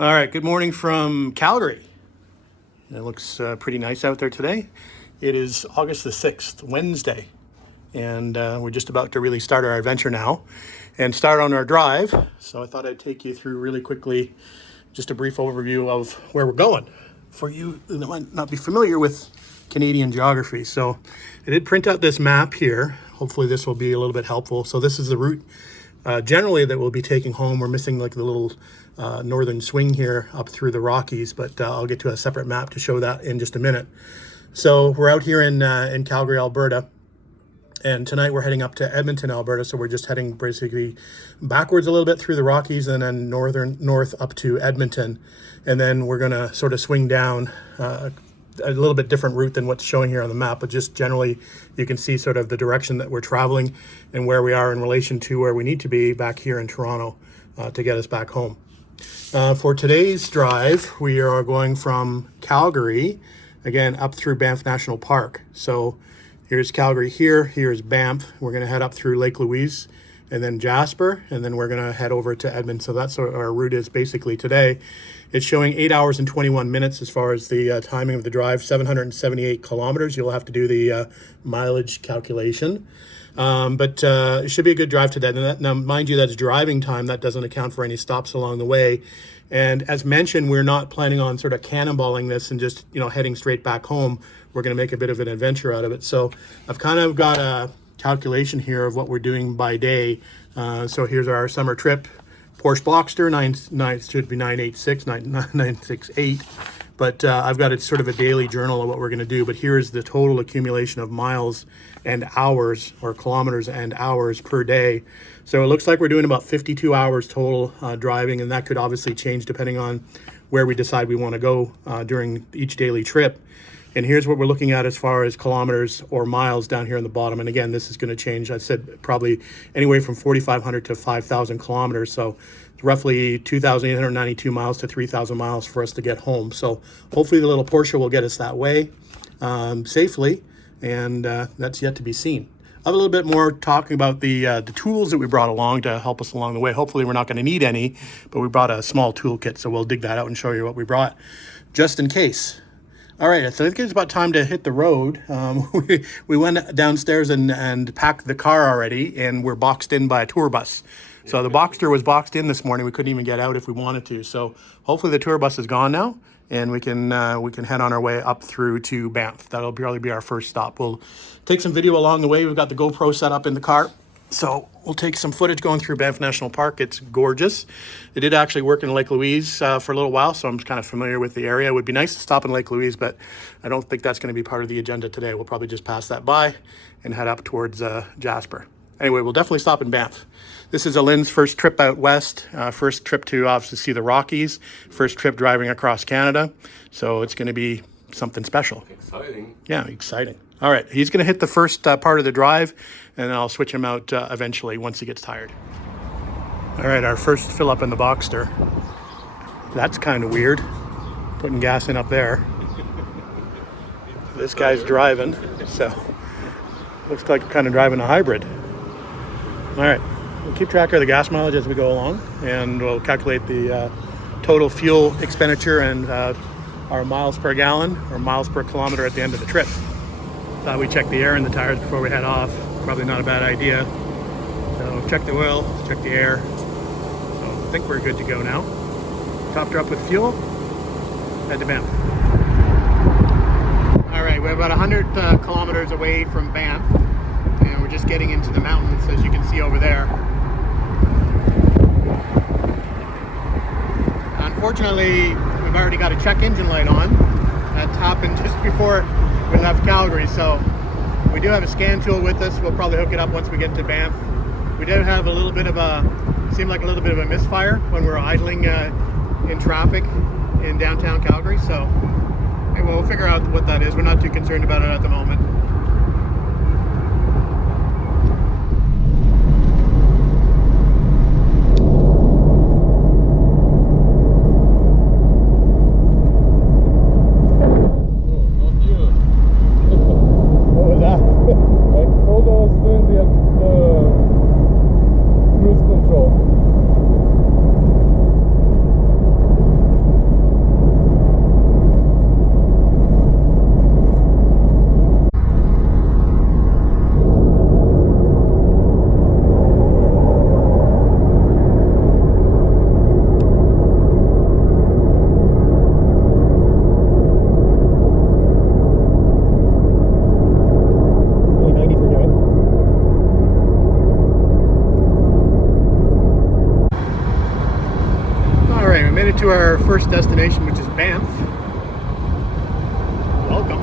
All right, good morning from Calgary. It looks pretty nice out there today. It is August the 6th, Wednesday, and we're just about to really start our adventure now and start on our drive. So I thought I'd take you through really quickly just a brief overview of where we're going for you that might not be familiar with Canadian geography. So I did print out this map here. Hopefully this will be a little bit helpful. So this is the route generally that we'll be taking home. We're missing like the little northern swing here up through the Rockies, but I'll get to a separate map to show that in just a minute. So we're out here in Calgary, Alberta, and tonight we're heading up to Edmonton, Alberta. So we're just heading basically backwards a little bit through the Rockies and then north up to Edmonton, and then we're gonna sort of swing down a little bit different route than what's showing here on the map, but just generally you can see sort of the direction that we're traveling and where we are in relation to where we need to be back here in Toronto to get us back home. For today's drive, we are going from Calgary, again, up through Banff National Park. So here's Calgary here, here's Banff. We're gonna head up through Lake Louise and then Jasper, and then we're gonna head over to Edmonton. So that's what our route is basically today. It's showing 8 hours and 21 minutes as far as the timing of the drive, 778 kilometers. You'll have to do the mileage calculation. But it should be a good drive today. Now, mind you, that's driving time. That doesn't account for any stops along the way. And as mentioned, we're not planning on sort of cannonballing this and just, heading straight back home. We're going to make a bit of an adventure out of it. So I've kind of got a calculation here of what we're doing by day. So here's our summer trip. Porsche Boxster, should be 968, but I've got it sort of a daily journal of what we're going to do. But here's the total accumulation of miles and hours, or kilometers and hours per day. So it looks like we're doing about 52 hours total driving, and that could obviously change depending on where we decide we want to go during each daily trip. And here's what we're looking at as far as kilometers or miles down here on the bottom. And again, this is going to change. I said probably anywhere from 4,500 to 5,000 kilometers. So roughly 2,892 miles to 3,000 miles for us to get home. So hopefully the little Porsche will get us that way safely. And that's yet to be seen. I have a little bit more talking about the tools that we brought along to help us along the way. Hopefully we're not going to need any, but we brought a small toolkit. So we'll dig that out and show you what we brought just in case. All right, I think it's about time to hit the road. We went downstairs and packed the car already, and we're boxed in by a tour bus. So the Boxster was boxed in this morning. We couldn't even get out if we wanted to. So hopefully the tour bus is gone now, and we can head on our way up through to Banff. That'll probably be our first stop. We'll take some video along the way. We've got the GoPro set up in the car. So we'll take some footage going through Banff National Park. It's gorgeous. It did actually work in Lake Louise for a little while, so I'm kind of familiar with the area. It would be nice to stop in Lake Louise, but I don't think that's going to be part of the agenda today. We'll probably just pass that by and head up towards Jasper. Anyway, we'll definitely stop in Banff. This is Lynn's first trip out west, first trip to obviously see the Rockies, first trip driving across Canada. So it's going to be something special. Exciting. Yeah, exciting. All right, he's going to hit the first part of the drive, and then I'll switch him out eventually once he gets tired. All right, our first fill up in the Boxster. That's kind of weird, putting gas in up there. This guy's driving, so looks like we're kind of driving a hybrid. All right, we'll keep track of the gas mileage as we go along, and we'll calculate the total fuel expenditure and our miles per gallon or miles per kilometer at the end of the trip. Thought we'd check the air in the tires before we head off. Probably not a bad idea. So check the oil, check the air. So I think we're good to go now. Topped her up with fuel. Head to Banff. All right, we're about 100 kilometers away from Banff, and we're just getting into the mountains, as you can see over there. Unfortunately, we've already got a check engine light on. That happened just before we left Calgary, so we do have a scan tool with us. We'll probably hook it up once we get to Banff. We did have a little bit of seemed like a little bit of a misfire when we were idling in traffic in downtown Calgary, so anyway, we'll figure out what that is. We're not too concerned about it at the moment. it to our first destination, which is Banff. Welcome.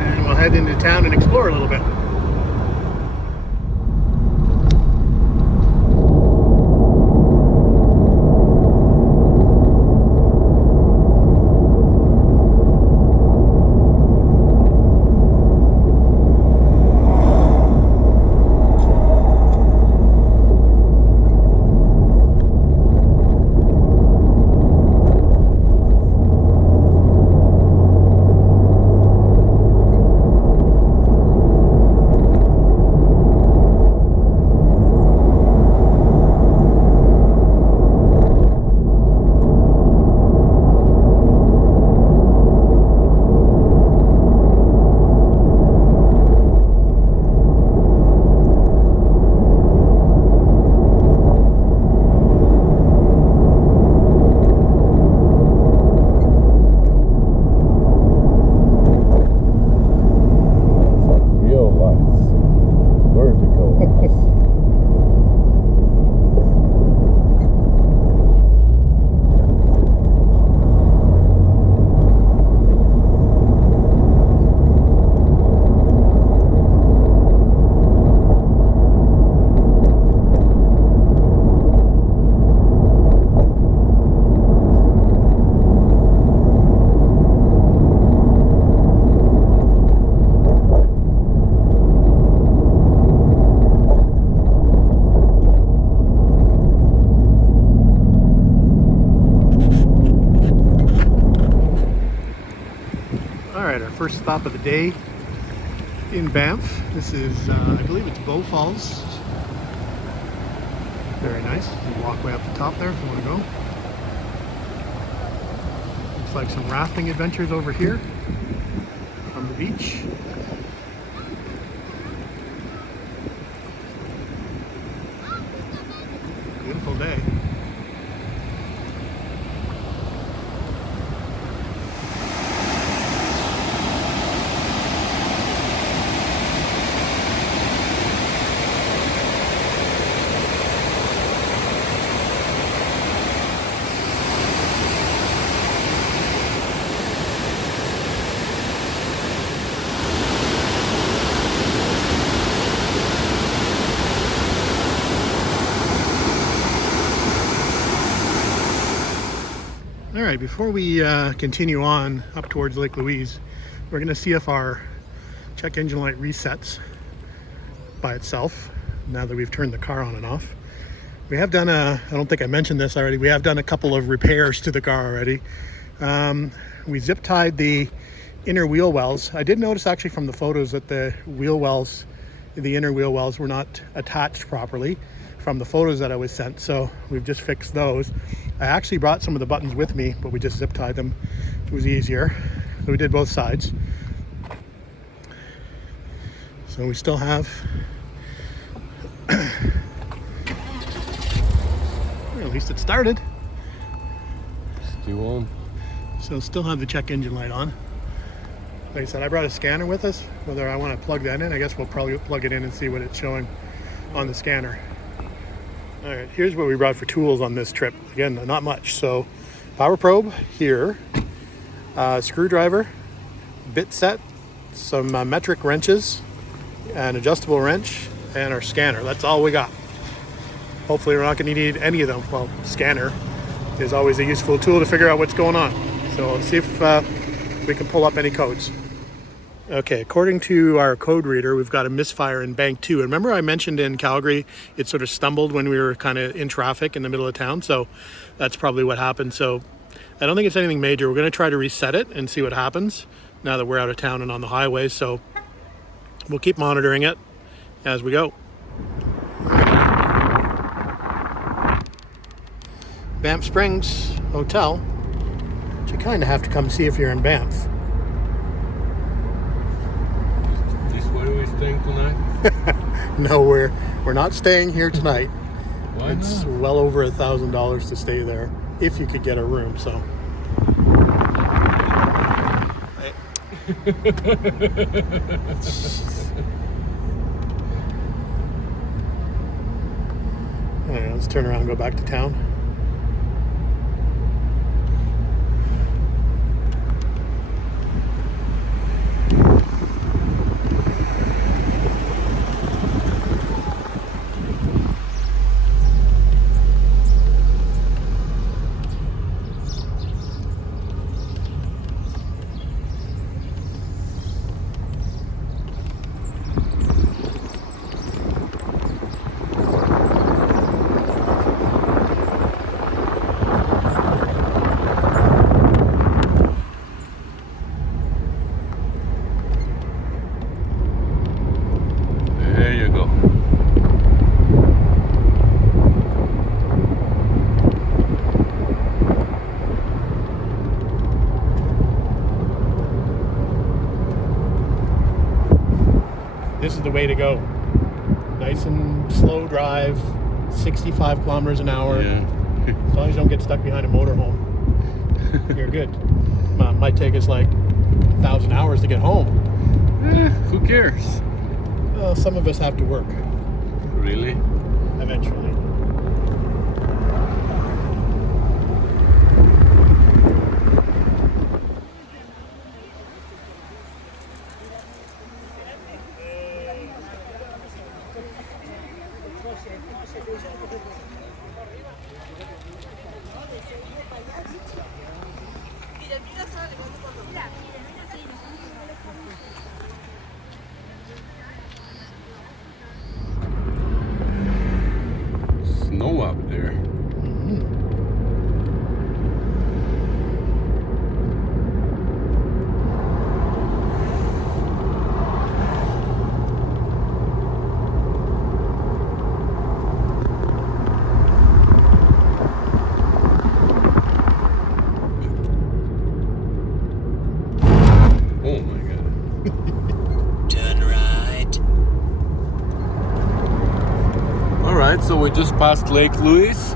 And we'll head into town and explore a little bit. First stop of the day in Banff. This is, I believe it's Bow Falls. Very nice. You walk way up the top there if you want to go. Looks like some rafting adventures over here on the beach. Beautiful day. All right, before we continue on up towards Lake Louise, we're going to see if our check engine light resets by itself now that we've turned the car on and off. We have done I don't think I mentioned this already, we have done a couple of repairs to the car already. We zip tied the inner wheel wells. I did notice actually from the photos that the wheel wells, the inner wheel wells were not attached properly from the photos that I was sent, so we've just fixed those. I actually brought some of the buttons with me, but we just zip tied them. It was easier. So we did both sides. So we still have well, at least it started. Still on. So still have the check engine light on. Like I said, I brought a scanner with us. Whether I want to plug that in, I guess we'll probably plug it in and see what it's showing on the scanner. All right, here's what we brought for tools on this trip. Again, not much. So power probe here, screwdriver, bit set, some metric wrenches, an adjustable wrench, and our scanner. That's all we got. Hopefully we're not going to need any of them. Well, scanner is always a useful tool to figure out what's going on. So let's see if we can pull up any codes. Okay, according to our code reader, we've got a misfire in bank 2. And remember I mentioned in Calgary, it sort of stumbled when we were kind of in traffic in the middle of town. So that's probably what happened. So I don't think it's anything major. We're going to try to reset it and see what happens now that we're out of town and on the highway. So we'll keep monitoring it as we go. Banff Springs Hotel, which you kind of have to come see if you're in Banff. Where are we staying tonight? No, we're not staying here tonight. Why it's not? well over $1,000 to stay there if you could get a room. So Let's turn around and go back to town. There you go. This is the way to go. Nice and slow drive, 65 kilometers an hour. Yeah. As long as you don't get stuck behind a motorhome, you're good. Might take us like 1,000 hours to get home. Who cares? Well, some of us have to work Really? eventually. Snow up there. Oh my god. Turn right. Alright, so we just passed Lake Louise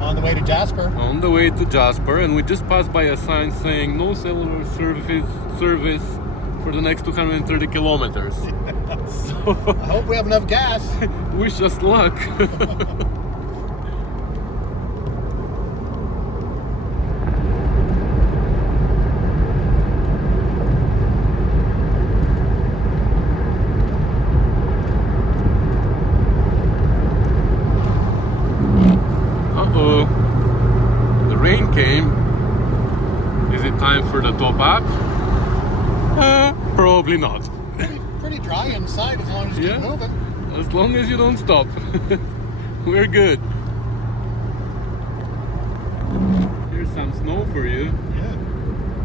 On the way to Jasper. on the way to Jasper, and we just passed by a sign saying no cellular service for the next 230 kilometers. So I hope we have enough gas. wish us luck. Uh-oh. The rain came. Is it time for the top up? Probably not. Pretty dry inside as long as you Yeah. keep moving. As long as you don't stop. We're good. Here's some snow for you. Yeah,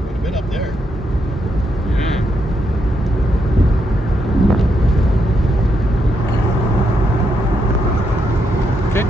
quite a bit up there. Yeah. Okay.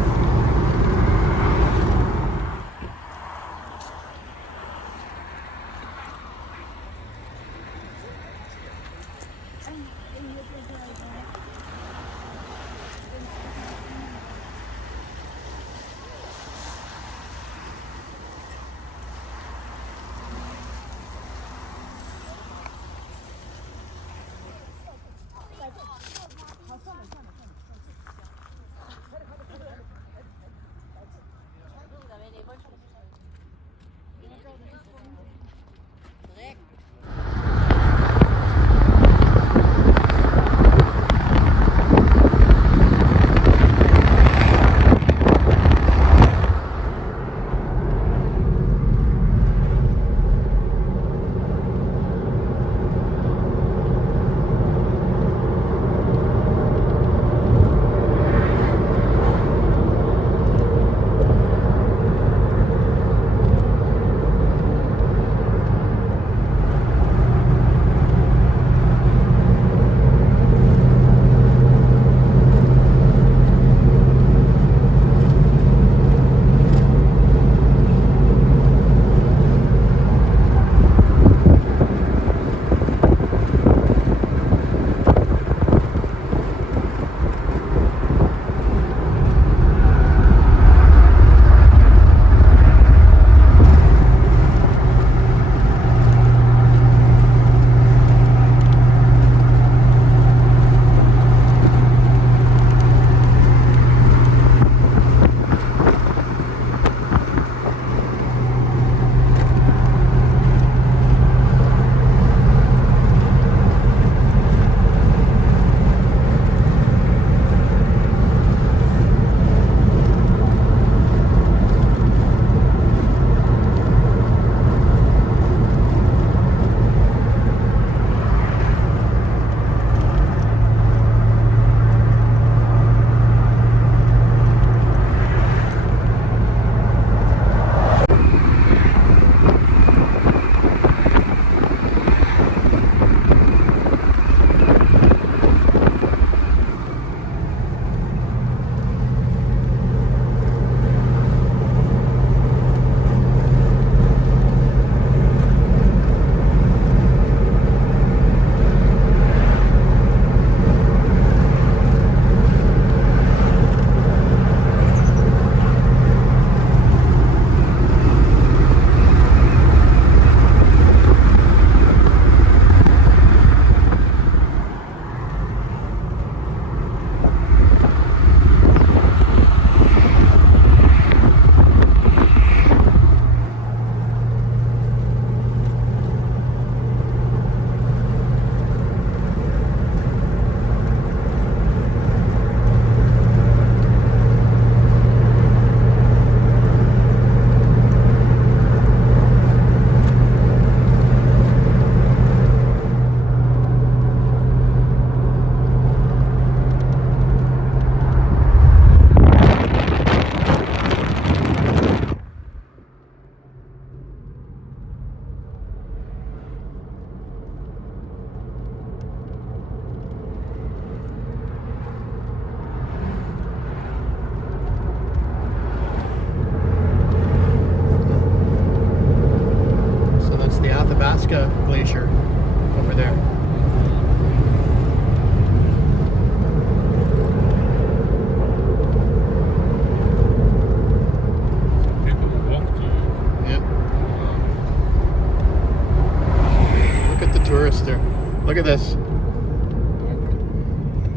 at this.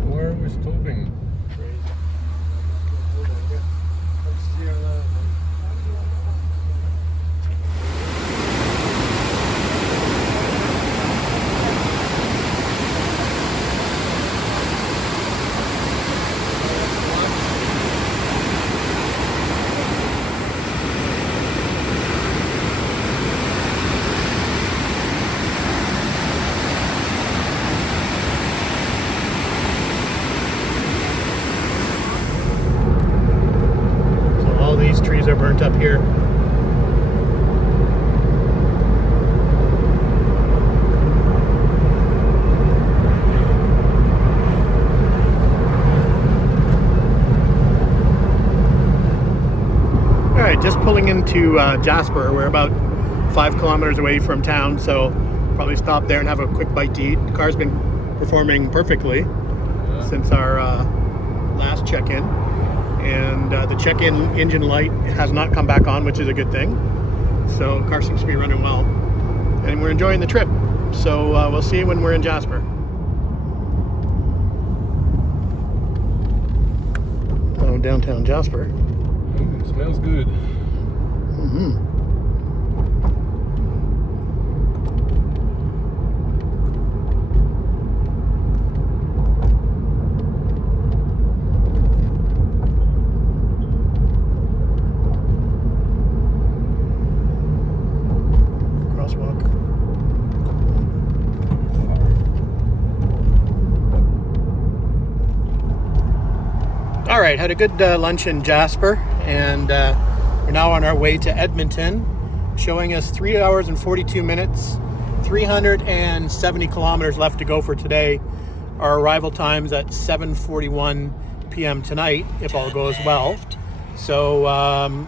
Where are we stopping? These trees are burnt up here. All right, just pulling into Jasper. We're about 5 kilometers away from town, so probably stop there and have a quick bite to eat. The car's been performing perfectly since our last check-in. And the check-in engine light has not come back on, which is a good thing. So the car seems to be running well. And we're enjoying the trip. So we'll see you when we're in Jasper. Oh, downtown Jasper. It smells good. Mm-hmm. All right, had a good lunch in Jasper, and we're now on our way to Edmonton, showing us 3 hours and 42 minutes, 370 kilometers left to go for today. Our arrival time's at 7:41 p.m. tonight, if all goes well. So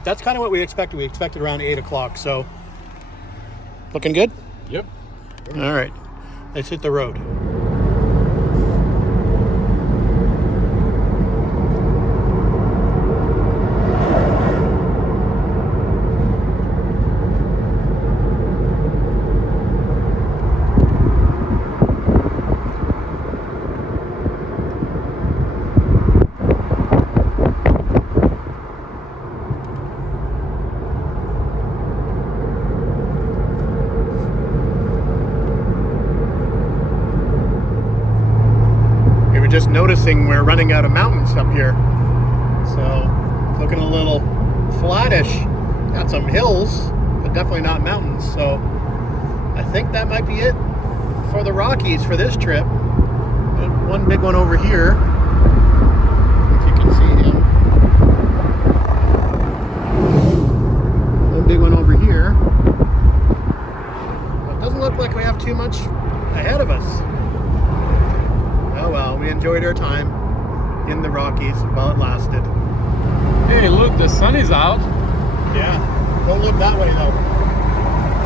that's kind of what we expected. We expected around 8 o'clock, so looking good? Yep. All right, let's hit the road. Just noticing we're running out of mountains up here, so it's looking a little flattish. Got some hills, but definitely not mountains. So I think that might be it for the Rockies for this trip. And one big one over here, if you can see him. One big one over here. But it doesn't look like we have too much ahead of us. Oh well, we enjoyed our time in the Rockies while it lasted. Hey, look, the sun is out. Yeah, don't look that way though.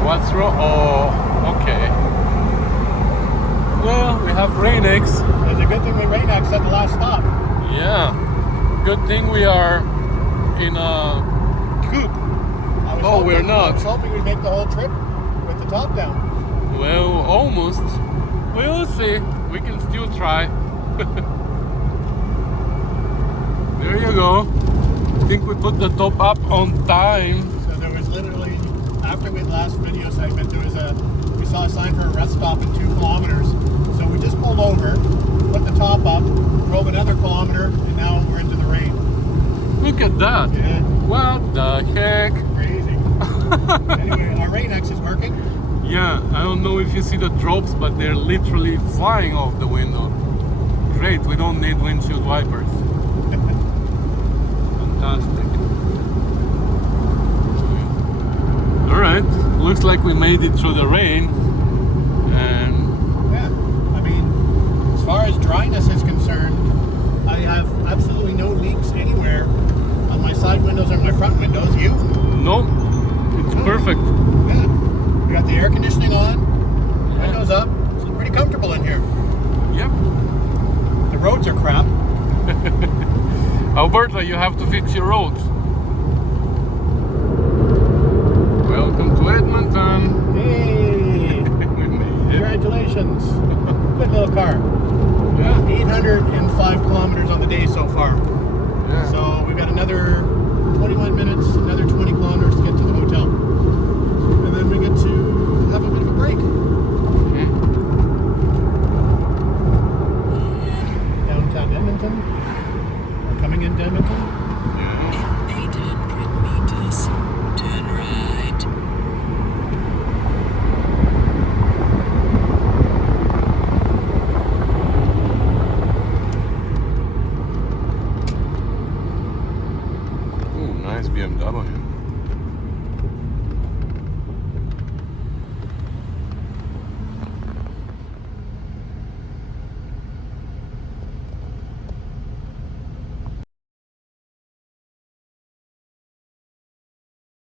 What's wrong? Oh, okay. Well, we have Rain-X. It's a good thing we Rain-X at the last stop. Yeah. Good thing we are in a coupe. We're not. I was hoping we'd make the whole trip with the top down. Well, almost. We'll see. We can still try. There you go. I think we put the top up on time. So there was literally, after the last video segment, we saw a sign for a rest stop in 2 kilometers. So we just pulled over, put the top up, drove another kilometer, and now we're into the rain. Look at that. Yeah. What the heck? Crazy. Anyway, our Rain-X is working. Yeah, I don't know if you see the drops, but they're literally flying off the window. Great, we don't need windshield wipers. Fantastic. Alright, looks like we made it through the rain. And yeah, I mean, as far as dryness is concerned, I have absolutely no leaks anywhere on my side windows or my front windows. You? no, it's perfect. Yeah. We got the air conditioning on, windows up. It's pretty comfortable in here. Yep. The roads are crap. Alberta, you have to fix your roads. Welcome to Edmonton. Hey! We made it. Congratulations. Good little car. Yeah. 805 kilometers on the day so far. Yeah. So we've got another 21 minutes, another 20 kilometers to get to the hotel. And then we get to have a bit of a break. Downtown Edmonton. We're coming into Edmonton.